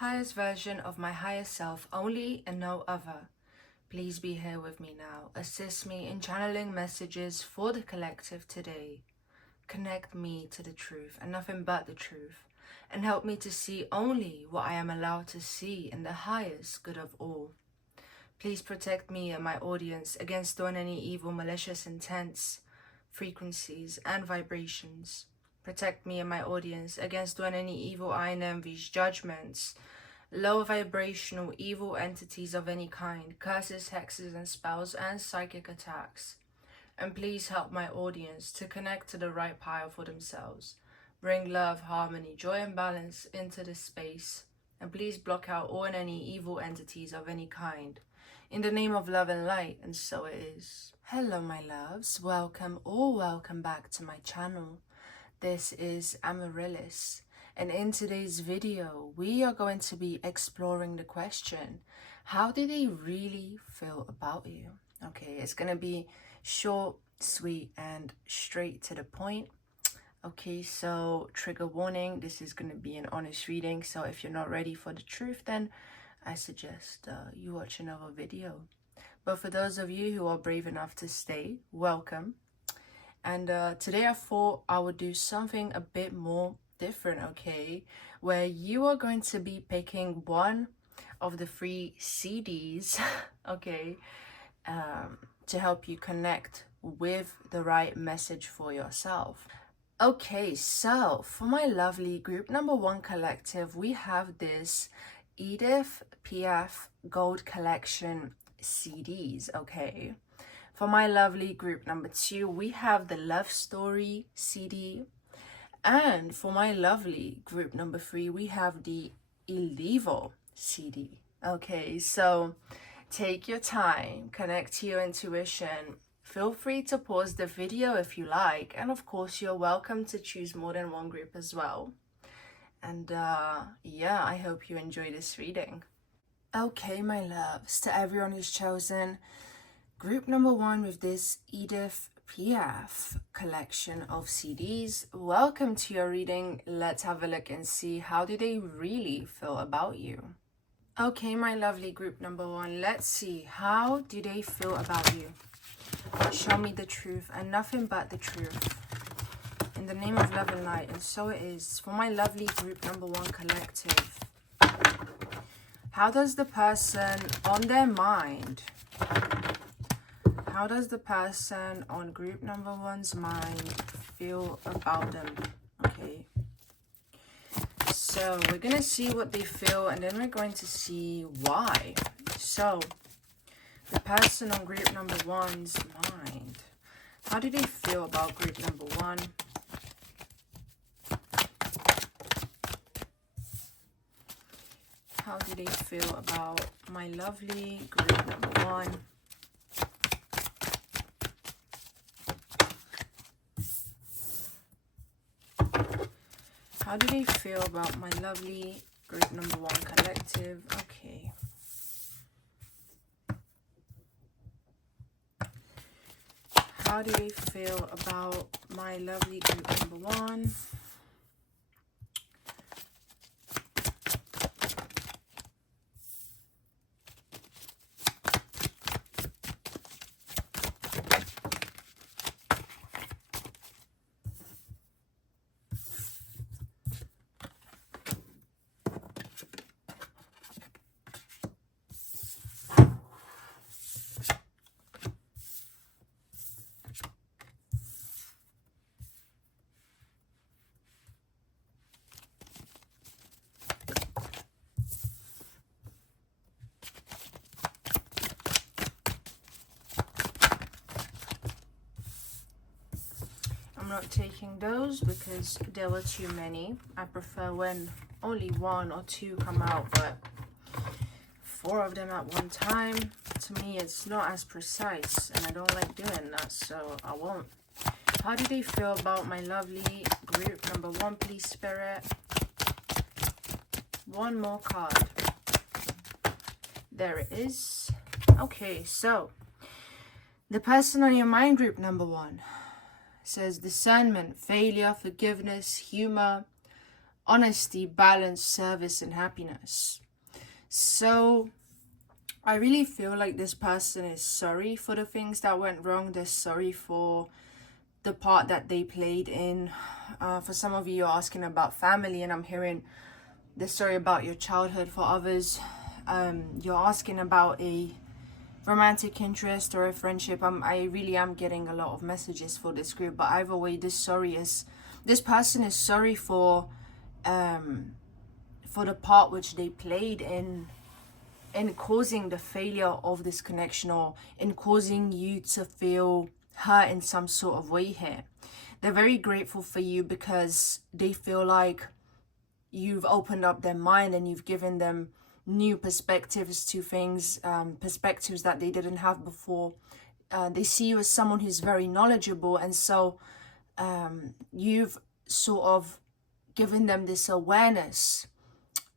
highest version of my highest self, only and no other. Please be here with me now. Assist me in channeling messages for the collective today. Connect me to the truth and nothing but the truth, and help me to see only what I am allowed to see in the highest good of all. Please protect me and my audience against doing any evil, malicious intents, frequencies, and vibrations. Protect me and my audience against doing any evil eye envies, judgments, low vibrational evil entities of any kind, curses, hexes, and spells, and psychic attacks. And please help my audience to connect to the right pile for themselves. Bring love, harmony, joy, and balance into this space. And please block out all and any evil entities of any kind. In the name of love and light, and so it is. Hello my loves, welcome or welcome back to my channel. This is Amaryllis, and in today's video we are going to be exploring the question, how do they really feel about you? Okay, it's going to be short, sweet, and straight to the point. Okay, so trigger warning, this is going to be an honest reading, so if you're not ready for the truth, then I suggest you watch another video. But for those of you who are brave enough to stay, welcome. And today I thought I would do something a bit more different, okay? Where you are going to be picking one of the 3 CDs, okay? To help you connect with the right message for yourself. Okay, so for my lovely group number 1 collective, we have this Edith Piaf Gold Collection CDs, okay? For my lovely group number 2, we have the Love Story CD. And for my lovely group number 3, we have the Illevo CD. Okay, so take your time, connect to your intuition. Feel free to pause the video if you like. And of course, you're welcome to choose more than one group as well. And yeah, I hope you enjoy this reading. Okay, my loves, to everyone who's chosen group number 1 with this Edith Piaf collection of CDs, welcome to your reading. Let's have a look and see how do they really feel about you. Okay, my lovely group number 1, let's see, how do they feel about you? Show me the truth and nothing but the truth. In the name of love and light, and so it is. For my lovely group number 1 collective, how does the person on their mind, how does the person on group number 1's mind feel about them? Okay, so we're gonna see what they feel, and then we're going to see why. So the person on group number 1's mind, how do they feel about group number 1? How do they feel about my lovely group number 1? How do they feel about my lovely group number 1 collective? Okay. How do they feel about my lovely group number 1? I'm not taking those because there were too many. I prefer when only 1 or 2 come out, but 4 of them at one time, to me it's not as precise, and I don't like doing that, so I won't. How do they feel about my lovely group number 1, please, Spirit? One more card. There it is. Okay, so the person on your mind group number 1 says discernment, failure, forgiveness, humor, honesty, balance, service, and happiness. So I really feel like this person is sorry for the things that went wrong. They're sorry for the part that they played in. For some of you, you're asking about family, and I'm hearing the story about your childhood. For others, you're asking about a romantic interest or a friendship. I really am getting a lot of messages for this group, but either way, this person is sorry for the part which they played in causing the failure of this connection, or in causing you to feel hurt in some sort of way here. They're very grateful for you because they feel like you've opened up their mind and you've given them new perspectives to things, perspectives that they didn't have before. They see you as someone who's very knowledgeable, and so you've sort of given them this awareness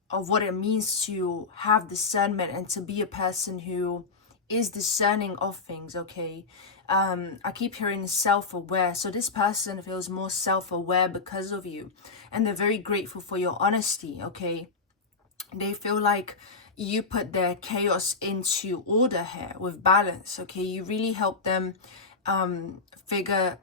of what it means to have discernment and to be a person who is discerning of things, okay? I keep hearing self-aware. So this person feels more self-aware because of you, and they're very grateful for your honesty, okay? They feel like you put their chaos into order here with balance, okay? You really help them figure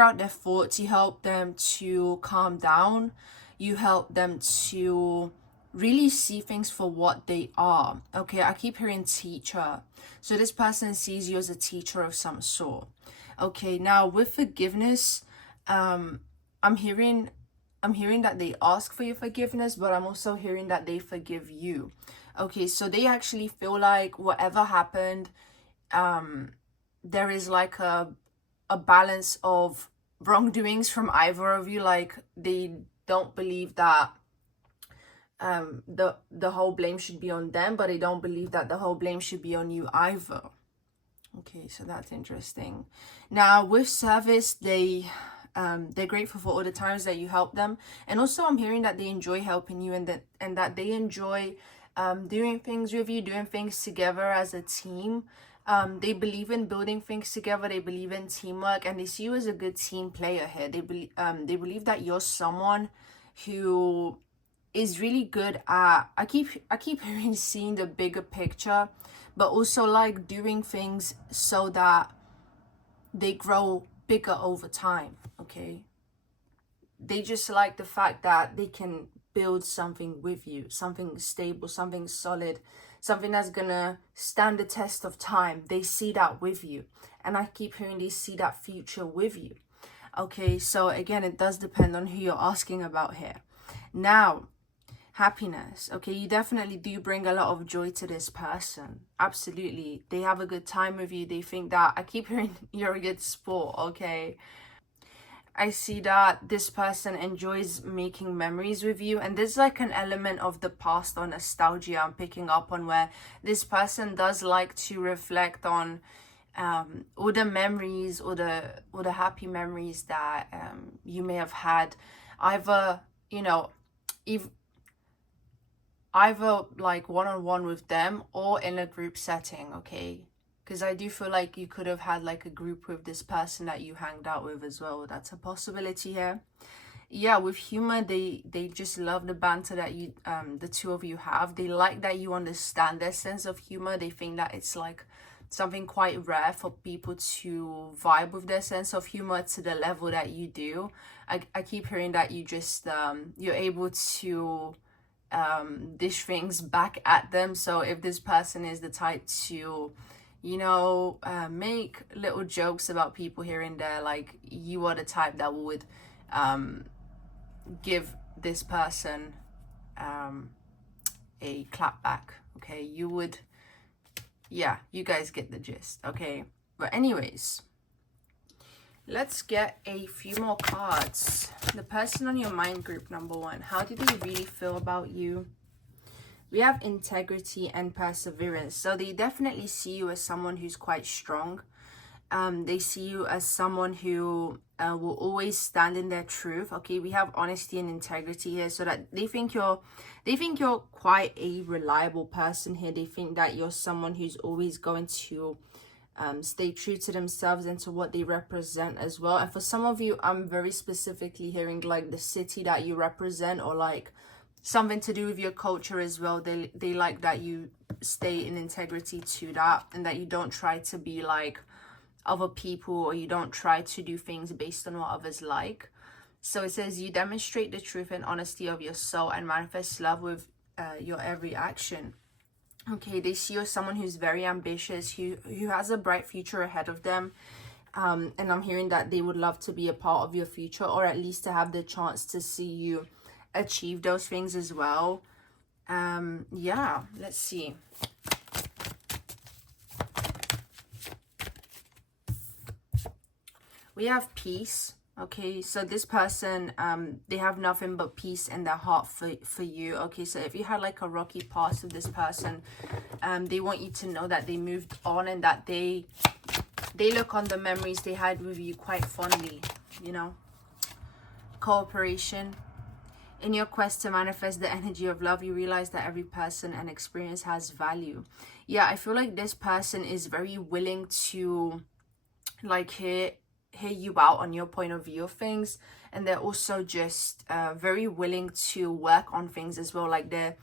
out their thoughts. You help them to calm down. You help them to really see things for what they are, okay? I keep hearing teacher. So this person sees you as a teacher of some sort, okay? Now with forgiveness, I'm hearing that they ask for your forgiveness, but I'm also hearing that they forgive you, okay? So they actually feel like whatever happened, there is like a balance of wrongdoings from either of you. Like they don't believe that the whole blame should be on them, but they don't believe that the whole blame should be on you either. Okay, so that's interesting. Now with service, they're grateful for all the times that you help them, and also I'm hearing that they enjoy helping you, and that they enjoy doing things with you, doing things together as a team. They believe in building things together. They believe in teamwork, and they see you as a good team player here. They believe that you're someone who is really good at, I keep hearing, seeing the bigger picture, but also like doing things so that they grow bigger over time, okay? They just like the fact that they can build something with you, something stable, something solid, something that's gonna stand the test of time. They see that with you, and I keep hearing they see that future with you, okay? So again, it does depend on who you're asking about here. Now happiness, okay? You definitely do bring a lot of joy to this person. Absolutely. They have a good time with you. They think that, I keep hearing you're a good sport, okay? I see that this person enjoys making memories with you, and there's like an element of the past or nostalgia I'm picking up on, where this person does like to reflect on all the memories, or the happy memories that you may have had, either, you know, either like one-on-one with them or in a group setting, okay? Because I do feel like you could have had like a group with this person that you hanged out with as well. That's a possibility here. Yeah, with humor, they just love the banter that you the two of you have. They like that you understand their sense of humor. They think that it's like something quite rare for people to vibe with their sense of humor to the level that you do. I keep hearing that you just you're able to dish things back at them. So if this person is the type to, you know, make little jokes about people here and there, like you are the type that would give this person a clap back, okay? You would, yeah, you guys get the gist, okay? But anyways, let's get a few more cards. The person on your mind group, number one, how do they really feel about you? We have integrity and perseverance. So they definitely see you as someone who's quite strong. They see you as someone who will always stand in their truth. Okay, we have honesty and integrity here, so that they think you're quite a reliable person here. They think that you're someone who's always going to stay true to themselves and to what they represent as well. And for some of you, I'm very specifically hearing like the city that you represent, or like something to do with your culture as well. They like that you stay in integrity to that, and that you don't try to be like other people, or you don't try to do things based on what others like. So it says you demonstrate the truth and honesty of your soul and manifest love with your every action. Okay, they see you as someone who's very ambitious, who has a bright future ahead of them. And I'm hearing that they would love to be a part of your future, or at least to have the chance to see you achieve those things as well. Yeah, let's see. We have peace. Okay, so this person, they have nothing but peace in their heart for you. Okay, so if you had like a rocky past with this person, they want you to know that they moved on, and that they look on the memories they had with you quite fondly, you know. Cooperation. In your quest to manifest the energy of love, you realize that every person and experience has value. Yeah, I feel like this person is very willing to like hear you out on your point of view of things, and they're also just very willing to work on things as well. Like they're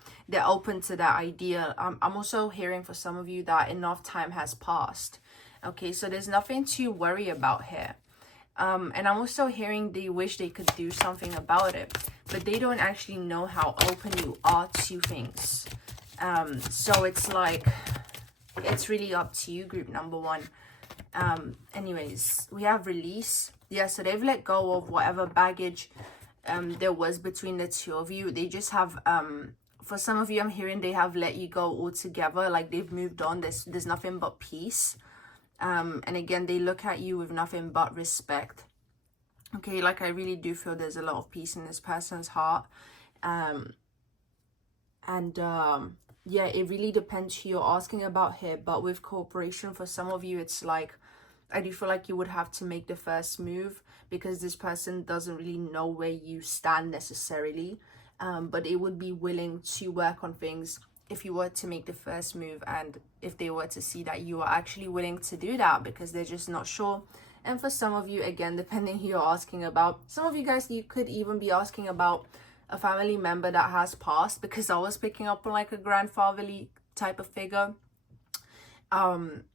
open to that idea. I'm also hearing for some of you that enough time has passed. Okay, so there's nothing to worry about here. And I'm also hearing they wish they could do something about it, but they don't actually know how open you are to things. So it's like, it's really up to you, group number one. Anyways, we have release. Yeah, so they've let go of whatever baggage there was between the two of you. They just have, for some of you, I'm hearing they have let you go altogether. Like they've moved on. There's nothing but peace. And again, they look at you with nothing but respect. Okay, like I really do feel there's a lot of peace in this person's heart. Yeah, it really depends who you're asking about here. But with cooperation, for some of you, it's like, I do feel like you would have to make the first move, because this person doesn't really know where you stand necessarily. But they would be willing to work on things if you were to make the first move, and if they were to see that you are actually willing to do that, because they're just not sure. And for some of you, again, depending who you're asking about, some of you guys, you could even be asking about a family member that has passed, because I was picking up on like a grandfatherly type of figure. And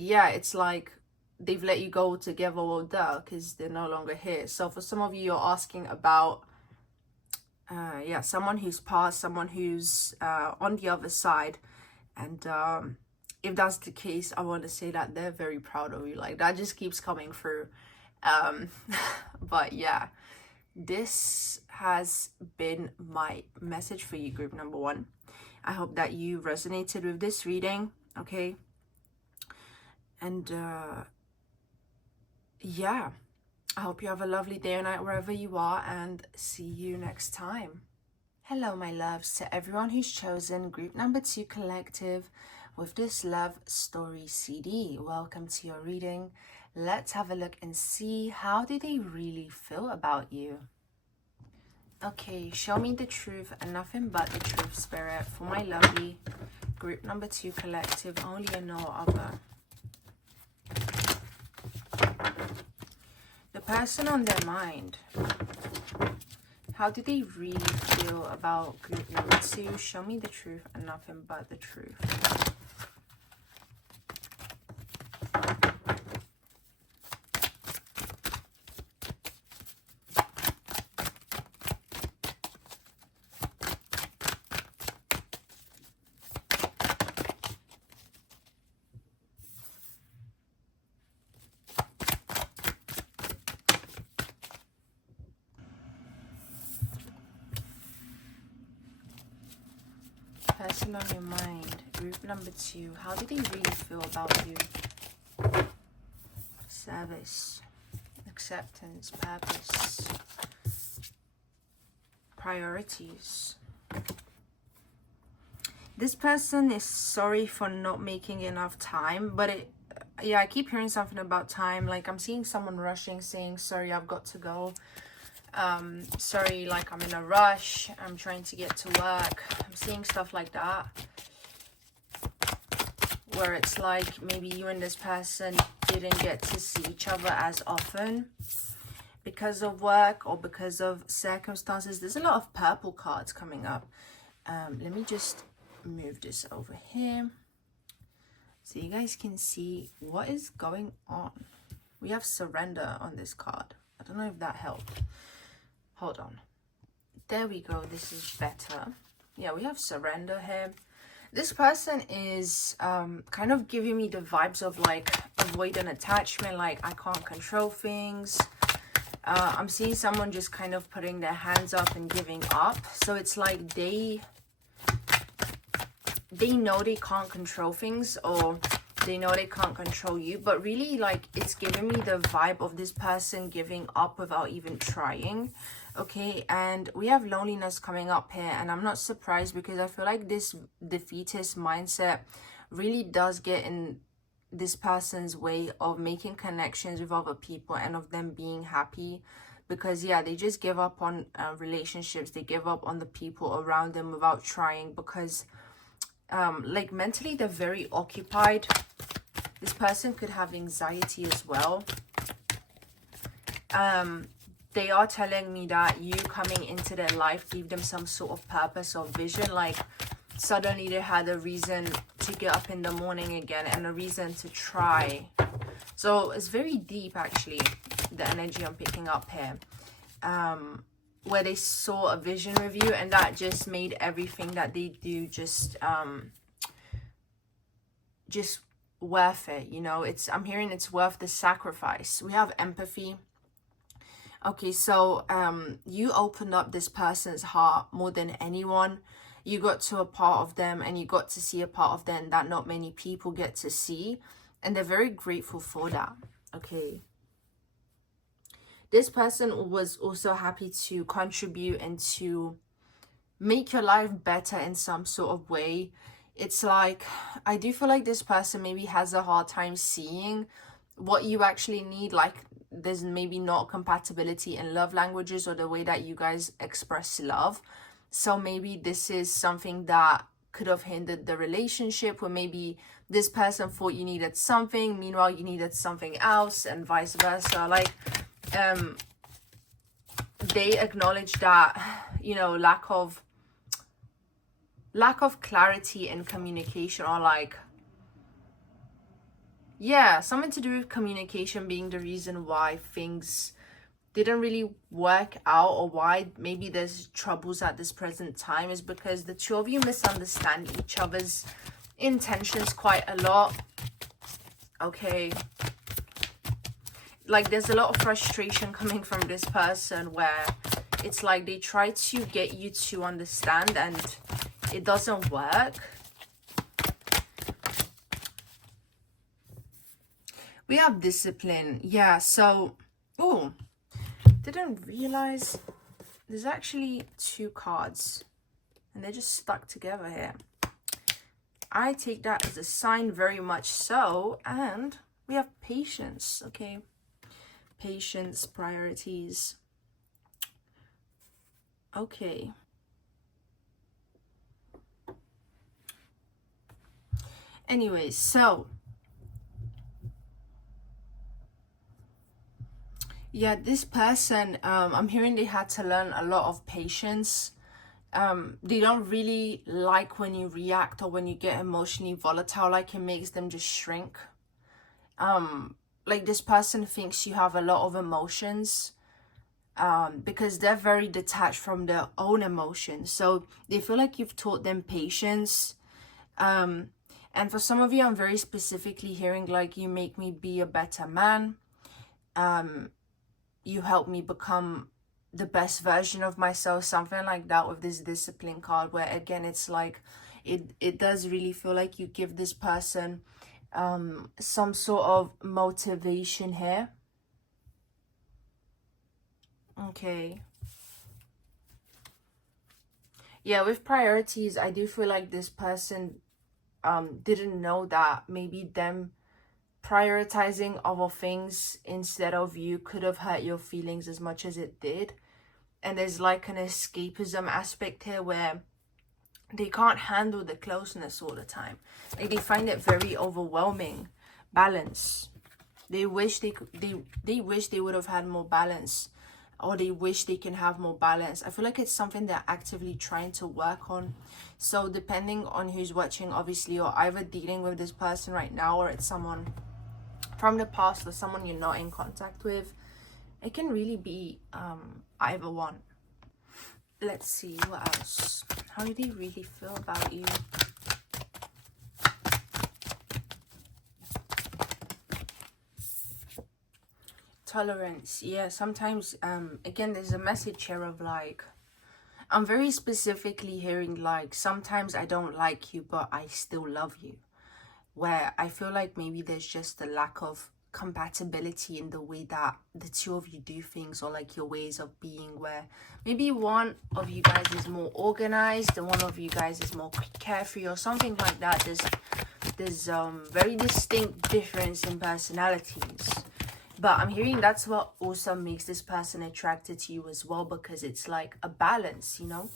yeah, it's like they've let you go together, well, duh, because they're no longer here. So for some of you, you're asking about yeah, someone who's passed, someone who's on the other side. And if that's the case, I want to say that they're very proud of you. Like that just keeps coming through. But yeah, this has been my message for you, group number one. I hope that you resonated with this reading. Okay, and yeah, I hope you have a lovely day or night wherever you are, and see you next time. Hello, my loves, to everyone who's chosen group number 2 collective with this love story CD. Welcome to your reading. Let's have a look and see, how do they really feel about you? Okay, show me the truth and nothing but the truth, Spirit, for my lovely group number 2 collective, only and no other. The person on their mind, how do they really feel about group number 2? Show me the truth and nothing but the truth. Person on your mind, group number 2, how do they really feel about you? Service, acceptance, purpose, priorities. This person is sorry for not making enough time, but yeah, I keep hearing something about time. Like I'm seeing someone rushing, saying, sorry, I've got to go. Sorry, like I'm in a rush, I'm trying to get to work. I'm seeing stuff like that. where it's like maybe you and this person didn't get to see each other as often because of work or because of circumstances. There's a lot of purple cards coming up. Let me just move this over here so you guys can see what is going on. We have surrender on this card. I don't know if that helped. Hold on. There we go. This is better. Yeah, we have surrender here. This person is kind of giving me the vibes of like avoidant attachment, like I can't control things. I'm seeing someone just kind of putting their hands up and giving up. So it's like they know they can't control things, or they know they can't control you, but really like it's giving me the vibe of this person giving up without even trying. Okay, and we have loneliness coming up here, and I'm not surprised because I feel like this defeatist mindset really does get in this person's way of making connections with other people and of them being happy, because yeah, they just give up on relationships. They give up on the people around them without trying, because like mentally they're very occupied. This person could have anxiety as well. They are telling me that you coming into their life gave them some sort of purpose or vision. Like suddenly they had a reason to get up in the morning again and a reason to try. So it's very deep actually, the energy I'm picking up here. Where they saw a vision with you, and that just made everything that they do just worth it, you know. I'm hearing it's worth the sacrifice. We have empathy. Okay, so you opened up this person's heart more than anyone. You got to a part of them, and you got to see a part of them that not many people get to see, and they're very grateful for that. Okay, this person was also happy to contribute and to make your life better in some sort of way. It's like, I do feel like this person maybe has a hard time seeing what you actually need. Like there's maybe not compatibility in love languages or the way that you guys express love. So maybe this is something that could have hindered the relationship, where maybe this person thought you needed something, meanwhile you needed something else, and vice versa. Like they acknowledge that, you know, lack of clarity in communication, or like, yeah, something to do with communication being the reason why things didn't really work out, or why maybe there's troubles at this present time, is because the two of you misunderstand each other's intentions quite a lot. Okay, like there's a lot of frustration coming from this person, where it's like they try to get you to understand and it doesn't work. We have discipline. Yeah, so didn't realize there's actually two cards and they're just stuck together here. I take that as a sign, very much so. And we have patience. Okay, patience, priorities. Okay, anyways, so yeah, this person, I'm hearing they had to learn a lot of patience. They don't really like when you react or when you get emotionally volatile. Like it makes them just shrink. Like this person thinks you have a lot of emotions, because they're very detached from their own emotions. So they feel like you've taught them patience. And for some of you, I'm very specifically hearing like, you make me be a better man. You help me become the best version of myself, something like that, with this discipline card, where again, it's like, it does really feel like you give this person some sort of motivation here. Okay. Yeah, with priorities, I do feel like this person didn't know that maybe them prioritizing other things instead of you could have hurt your feelings as much as it did. And there's like an escapism aspect here, where they can't handle the closeness all the time. Like they find it very overwhelming. Balance. They wish they wish they would have had more balance, or they wish they can have more balance. I feel like it's something they're actively trying to work on. So depending on who's watching, obviously you're either dealing with this person right now, or it's someone from the past, or someone you're not in contact with. It can really be either one. Let's see what else. How do they really feel about you? Tolerance. Yeah, sometimes again there's a message here of like, I'm very specifically hearing like, sometimes I don't like you but I still love you, where I feel like maybe there's just a lack of compatibility in the way that the two of you do things, or like your ways of being, where maybe one of you guys is more organized and one of you guys is more carefree or something like that. There's very distinct difference in personalities. But I'm hearing that's what also makes this person attracted to you as well, because it's like a balance, you know?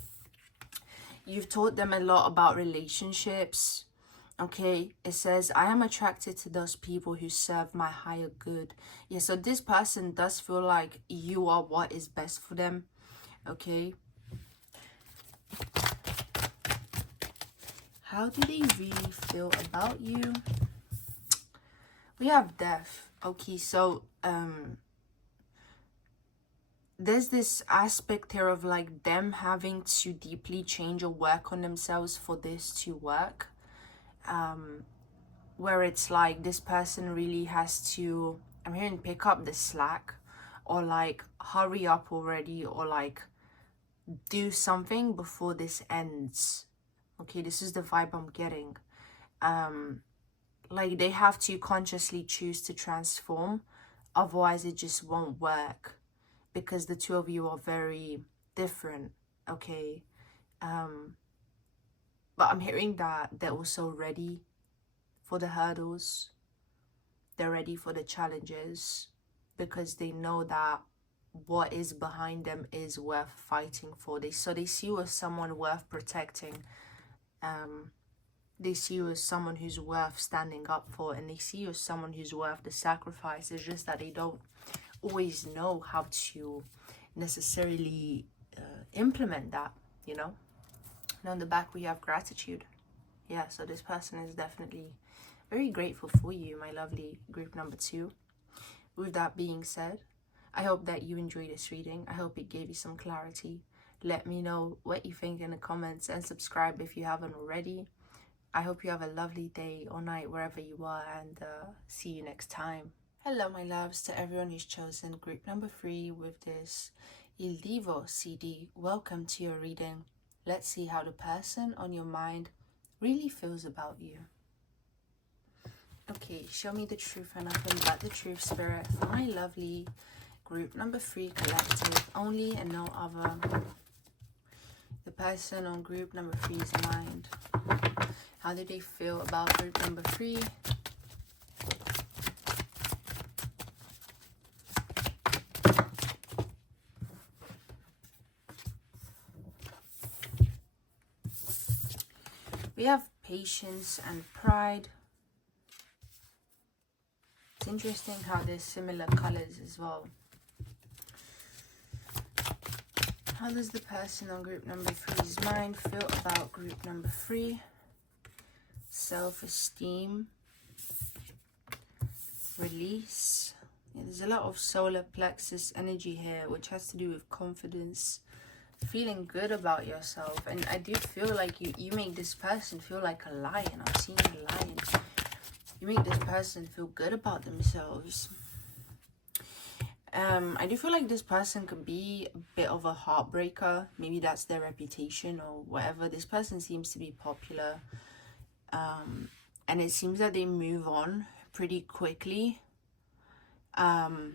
You've taught them a lot about relationships. Okay, it says, I am attracted to those people who serve my higher good. Yeah, so this person does feel like you are what is best for them. Okay. How do they really feel about you? We have death. Okay, so there's this aspect here of like them having to deeply change or work on themselves for this to work. Where it's like this person really has to, I'm hearing, pick up the slack, or like hurry up already, or like do something before this ends. Okay, this is the vibe I'm getting. Like they have to consciously choose to transform, otherwise it just won't work, because the two of you are very different. Okay, but I'm hearing that they're also ready for the hurdles. They're ready for the challenges, because they know that what is behind them is worth fighting for. So they see you as someone worth protecting. They see you as someone who's worth standing up for, and they see you as someone who's worth the sacrifice. It's just that they don't always know how to necessarily implement that, you know. And on the back we have gratitude. Yeah, so this person is definitely very grateful for you, my lovely group number 2. With that being said, I hope that you enjoyed this reading. I hope it gave you some clarity. Let me know what you think in the comments, and subscribe if you haven't already. I hope you have a lovely day or night wherever you are, and see you next time. Hello, my loves, to everyone who's chosen group number 3 with this Il Divo CD. Welcome to your reading. Let's see how the person on your mind really feels about you. Okay, show me the truth and nothing but the truth, Spirit, for my lovely group number 3 collective, only and no other. The person on group number 3's mind. How do they feel about group number 3? We have patience and pride. It's interesting how there's similar colors as well. How does the person on group number 3's mind feel about group number 3? Self-esteem, release. Yeah, there's a lot of solar plexus energy here, which has to do with confidence, feeling good about yourself. And I do feel like you make this person feel like a lion. I'm seeing a lion. You make this person feel good about themselves. I do feel like this person could be a bit of a heartbreaker. Maybe that's their reputation or whatever. This person seems to be popular. And it seems that they move on pretty quickly. But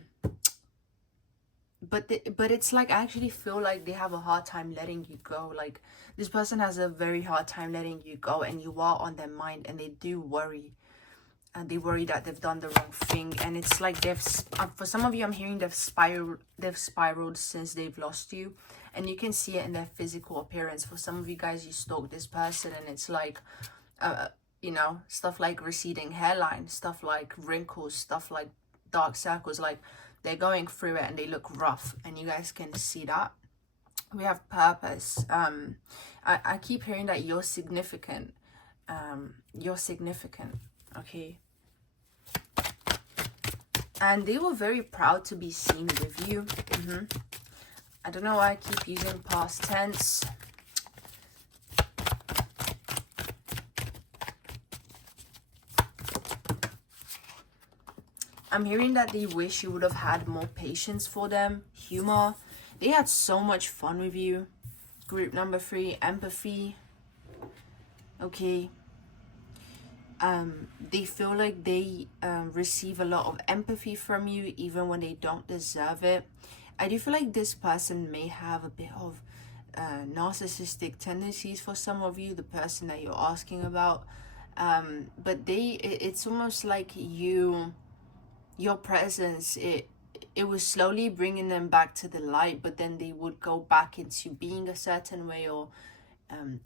it's like, I actually feel like they have a hard time letting you go. Like this person has a very hard time letting you go, and you are on their mind, and they do worry. They worry that they've done the wrong thing, and it's like for some of you, I'm hearing they've spiraled since they've lost you, and you can see it in their physical appearance. For some of you guys, you stalk this person, and it's like you know, stuff like receding hairline, stuff like wrinkles, stuff like dark circles, like they're going through it and they look rough, and you guys can see that. We have purpose. I keep hearing that you're significant. You're significant, okay? And they were very proud to be seen with you. I don't know why I keep using past tense. I'm hearing that they wish you would have had more patience for them, humor. They had so much fun with you. Group number 3, empathy. Okay. They feel like they receive a lot of empathy from you, even when they don't deserve it. I do feel like this person may have a bit of narcissistic tendencies for some of you, the person that you're asking about. But it's almost like your presence, it was slowly bringing them back to the light, but then they would go back into being a certain way, or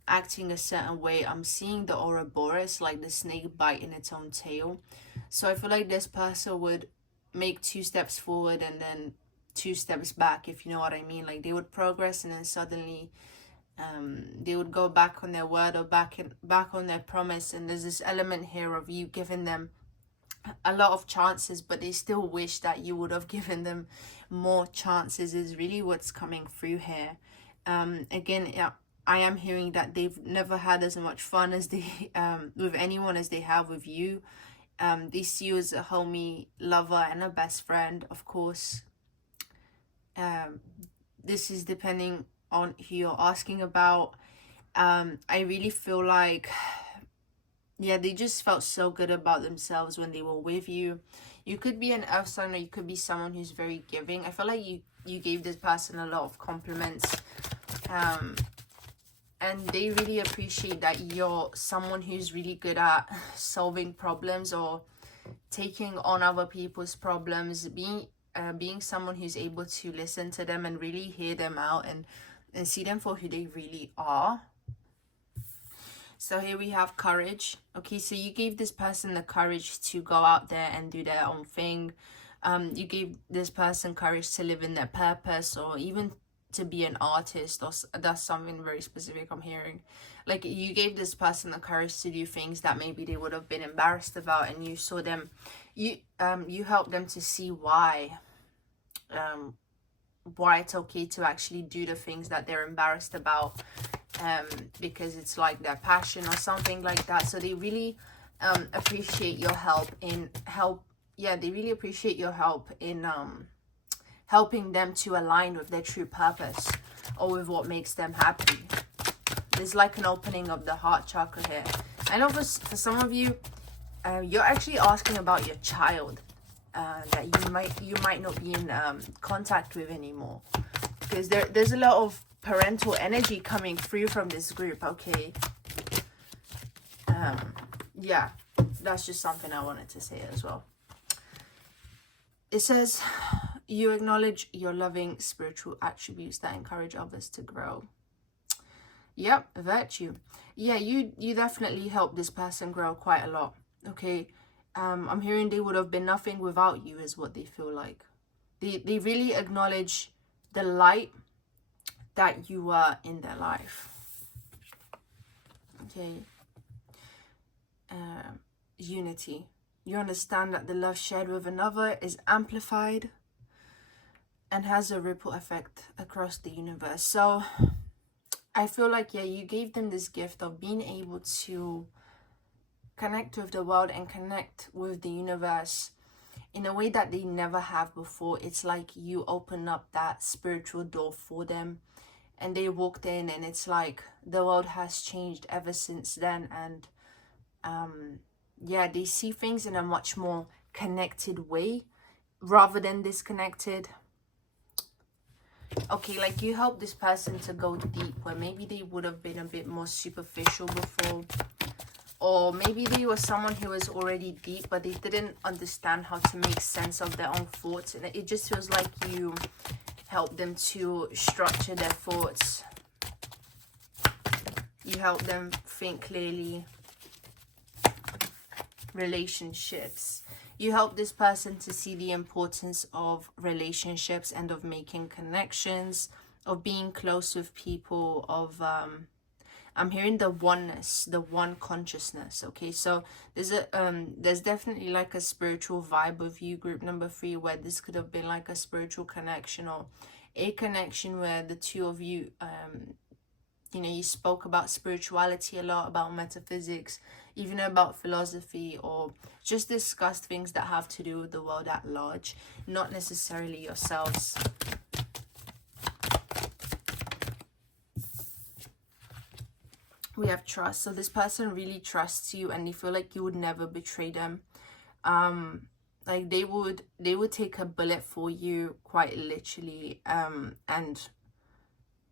acting a certain way. I'm seeing the Ouroboros, like the snake biting its own tail. So I feel like this person would make 2 steps forward and then 2 steps back, if you know what I mean. Like they would progress, and then suddenly they would go back on their word, or back on their promise. And there's this element here of you giving them a lot of chances, but they still wish that you would have given them more chances, is really what's coming through here. Again, yeah, I am hearing that they've never had as much fun as they with anyone as they have with you. They see you as a homie, lover, and a best friend, of course. This is depending on who you're asking about. I really feel like, yeah, they just felt so good about themselves when they were with you. You could be an earth sign, or you could be someone who's very giving. I feel like you gave this person a lot of compliments. And they really appreciate that you're someone who's really good at solving problems, or taking on other people's problems, being someone who's able to listen to them and really hear them out, and see them for who they really are. So here we have courage. Okay, so you gave this person the courage to go out there and do their own thing. You gave this person courage to live in their purpose, or even to be an artist, or that's something very specific I'm hearing. Like you gave this person the courage to do things that maybe they would have been embarrassed about, and you saw them, you helped them to see why it's okay to actually do the things that they're embarrassed about, because it's like their passion or something like that. So they really appreciate your help in helping them to align with their true purpose, or with what makes them happy. There's like an opening of the heart chakra here. I know for some of you, you're actually asking about your child that you might not be in contact with anymore, because there's a lot of parental energy coming through from this group. Okay, yeah, that's just something I wanted to say as well. It says you acknowledge your loving spiritual attributes that encourage others to grow. Yep, virtue. Yeah, you definitely help this person grow quite a lot. Okay, I'm hearing they would have been nothing without you, is what they feel like. They really acknowledge the light that you are in their life. Okay. Unity. You understand that the love shared with another is amplified and has a ripple effect across the universe. So I feel like, yeah, you gave them this gift of being able to connect with the world and connect with the universe in a way that they never have before. It's like you open up that spiritual door for them, and they walked in, and it's like the world has changed ever since then. And yeah, they see things in a much more connected way rather than disconnected. Okay, like you help this person to go deep where maybe they would have been a bit more superficial before. or maybe they were someone who was already deep, but they didn't understand how to make sense of their own thoughts, and it just feels like you help them to structure their thoughts. You help them think clearly. Relationships. You help this person to see the importance of relationships and of making connections, of being close with people, of I'm hearing the oneness, the one consciousness. Okay, so there's definitely like a spiritual vibe of you, group number 3, where this could have been like a spiritual connection, or a connection where the two of you you know, you spoke about spirituality a lot, about metaphysics, even about philosophy, or just discussed things that have to do with the world at large, not necessarily yourselves. We have trust. So this person really trusts you, and they feel like you would never betray them. Like they would take a bullet for you, quite literally, and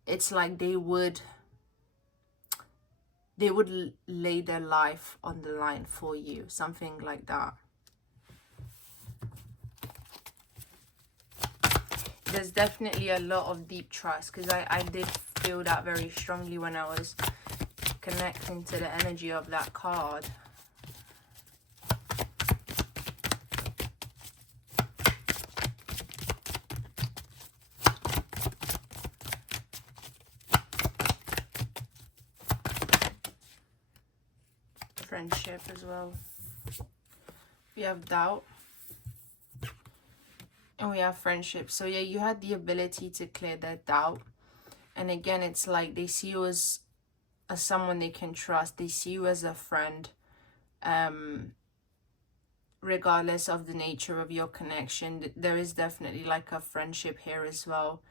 it's like they would lay their life on the line for you, something like that. There's definitely a lot of deep trust, because I did feel that very strongly when I was connecting to the energy of that card. Friendship as well. We have doubt. And we have friendship. So yeah, you had the ability to clear that doubt. And again, it's like they see you as someone they can trust. They see you as a friend. Regardless of the nature of your connection, there is definitely like a friendship here as well.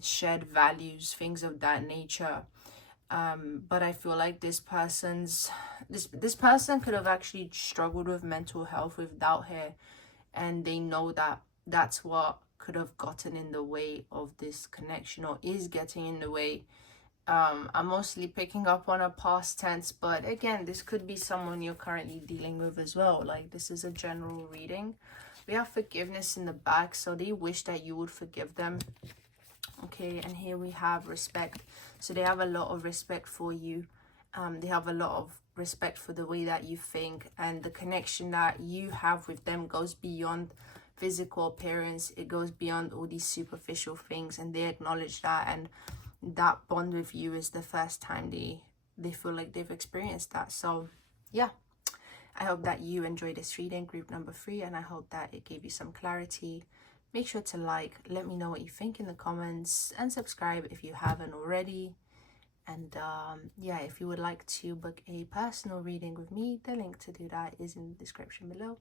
Shared values, things of that nature. But I feel like this person could have actually struggled with mental health, with doubt here, and they know that that's what could have gotten in the way of this connection, or is getting in the way. I'm mostly picking up on a past tense, but again, this could be someone you're currently dealing with as well. Like, this is a general reading. We have forgiveness in the back, so they wish that you would forgive them. Okay, and here we have respect. So they have a lot of respect for you. They have a lot of respect for the way that you think, and the connection that you have with them goes beyond physical appearance. It goes beyond all these superficial things, and they acknowledge that, and that bond with you is the first time they feel like they've experienced that. So yeah, I hope that you enjoyed this reading, group number 3, and I hope that it gave you some clarity. Make sure to like, let me know what you think in the comments, and subscribe if you haven't already. And yeah, if you would like to book a personal reading with me, the link to do that is in the description below.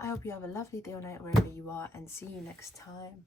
I hope you have a lovely day or night wherever you are, and see you next time.